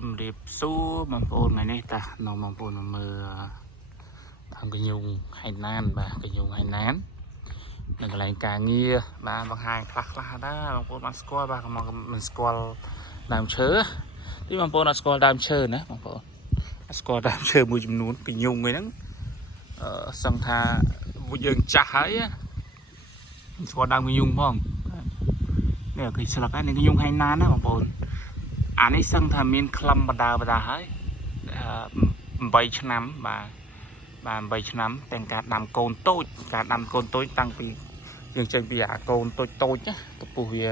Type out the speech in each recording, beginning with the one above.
chum điệp số mong phôn này nè ta nó mong phôn mưa thằng cái nhung hay nan bà cái nhung hay nán đừng lại cả nghe bà bằng hai khắc là đó mong phôn score bà còn mình score làm chớ thì mong phôn score làm chớ nữa mong phôn score làm chớ mùi chum nún cái nhung người nắng xong tha vui dương chả ấy score làm cái nhung không nè cái sờ cái này cái nhung hay nán đó mong phôn anh ấy sang tham miên khăm bờ đà hơi bảy năm bà bảy năm tên cả năm côn tôi tăngពីយើងចេញពីអាកូនតូចណាទៅពុះវា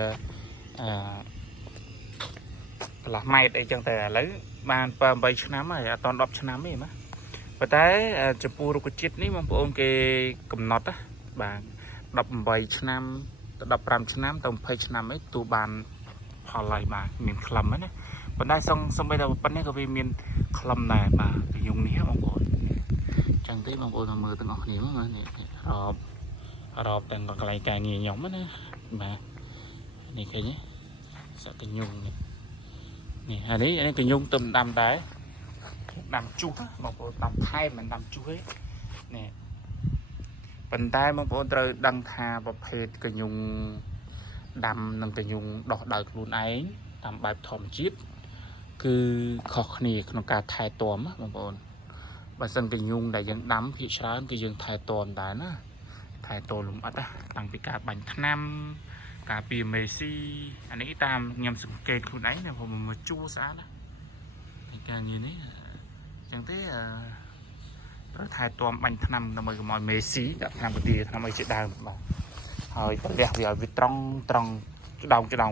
កន្លះម៉ែត្រអីចឹងតែឥឡូវបាន8ឆ្នាំហើយអត់ដល់10ឆ្នាំទេណាប៉ុន្តែចំពោះរុក្ខជាតិនេះបងប្អូនគេកំណត់ណាបាទ18ឆ្នាំទៅ15ឆ្នាំទៅ20ឆ្នាំអីទូបានផលហើយបាទមានក្លឹមហ្នឹងណាប៉ុន្តែសំបីតែប៉ុណ្ណេះក៏វាមានក្លឹមដែរបាទពីយុងនេះបងប្អូនចឹងទេបងប្អូនមើលទាំងអស់គ្នាមកនេះរອບទាំងកន្លែងការងារខ្ញុំណាបាទនេះឃើញទេសកញុងនេះហើយនេះកញុងទំដាំដែរដាំជុះបងប្អូនដាំថែមមិនដាំជុះទេនេះប៉ុន្តែបងប្អូនត្រូវដឹងថាប្រភេទកញុងដាំនឹងកញុងដោះដោយខ្លួនឯងតាមបែបធម្មជាតិគឺខុសគ្នាក្នុងការថែទាំបងប្អូនបើសិនកញុងដែលយើងដាំភាគច្រើនគឺយើងថែទាំដែរណាថែទាំលំអិតតាំងពីការបាញ់ថ្នាំការពីមេស៊ីអានេះតាមខ្ញុំសង្កេតខ្លួនឯងណាผมមកជួស្អាតណាការងារនេះអញ្ចឹងទេត្រូវថែទាំបាញ់ថ្នាំដើម្បីកុំឲ្យមេស៊ីដាក់ថ្នាំកាទីថ្នាំអីជាដើមបាទហើយប្រលះវាឲ្យវាត្រង់ច្ដង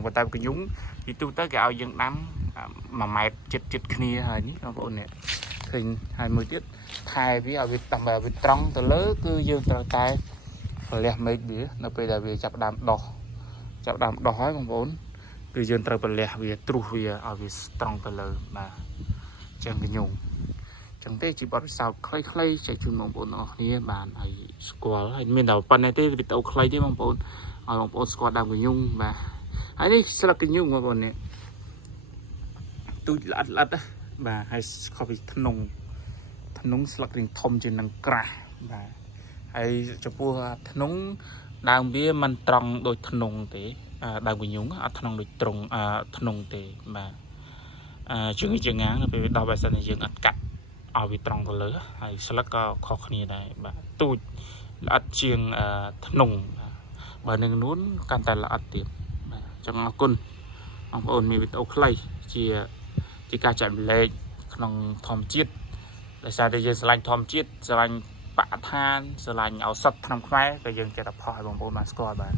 ប៉ុន្តែកញុងទីទូទៅគេឲ្យយើងដាំ1ម៉ែត្រចិត្តគ្នាហើយនេះបងប្អូននេះឃើញហើយមួយទៀតថែវាឲ្យវាតាមវាត្រង់ទៅលើគឺយើងត្រូវតែប្រលះមេឃវានៅពេលដែលវាចាប់ដើមដោះហើយបងប្អូនគឺយើងត្រូវប្រលះវាទ្រុះវាឲ្យវាត្រង់ទៅលើបាទចឹងកញុងចឹងទេជាបទពិសោធន៍ខ្លីៗចែកជូនបងប្អូនអស់គ្នាបានឲ្យស្គាល់ហើយមានតែប៉ុណ្ណេះទេវីដេអូខ្លីទេបងប្អូនឲ្យបងប្អូនស្គាល់ដើមកញុងបាទហើយនេះស្លឹកកញុងបងប្អូននេះទូចល្អិតបាទហើយខុសពីធ្នង់ស្លឹករៀងធំជាងនឹងក្រាស់បាទហើយចំពោះធ្នង់ដើមវាមិនត្រង់ដូចធ្នង់ទេដើមកញុងអត់ធ្នង់ដូចត្រង់ធ្នង់ទេបាទជើងងាងនៅពេលដល់បើសិនជាយើងអត់កាត់ឲ្យវាត្រង់ទៅលើហើយស្លឹកក៏ខុសគ្នាដែរបាទទូចល្អិតជាងធ្នង់បើនឹងនួនកាន់តែល្អិតទៀតបាទអញ្ចឹងអរគុណបងប្អូនមានវីដេអូខ្លីជាការចែករំលែកក្នុងធម្មជាតិដោយសារតែយើងស្រឡាញ់ធម្មជាតិស្រឡាញ់បរិស្ថានស្រឡាញ់ឱសថថ្នាំខ្មែរក៏យើងចេះតែផុសឲ្យបងប្អូនបានស្គាល់បាទ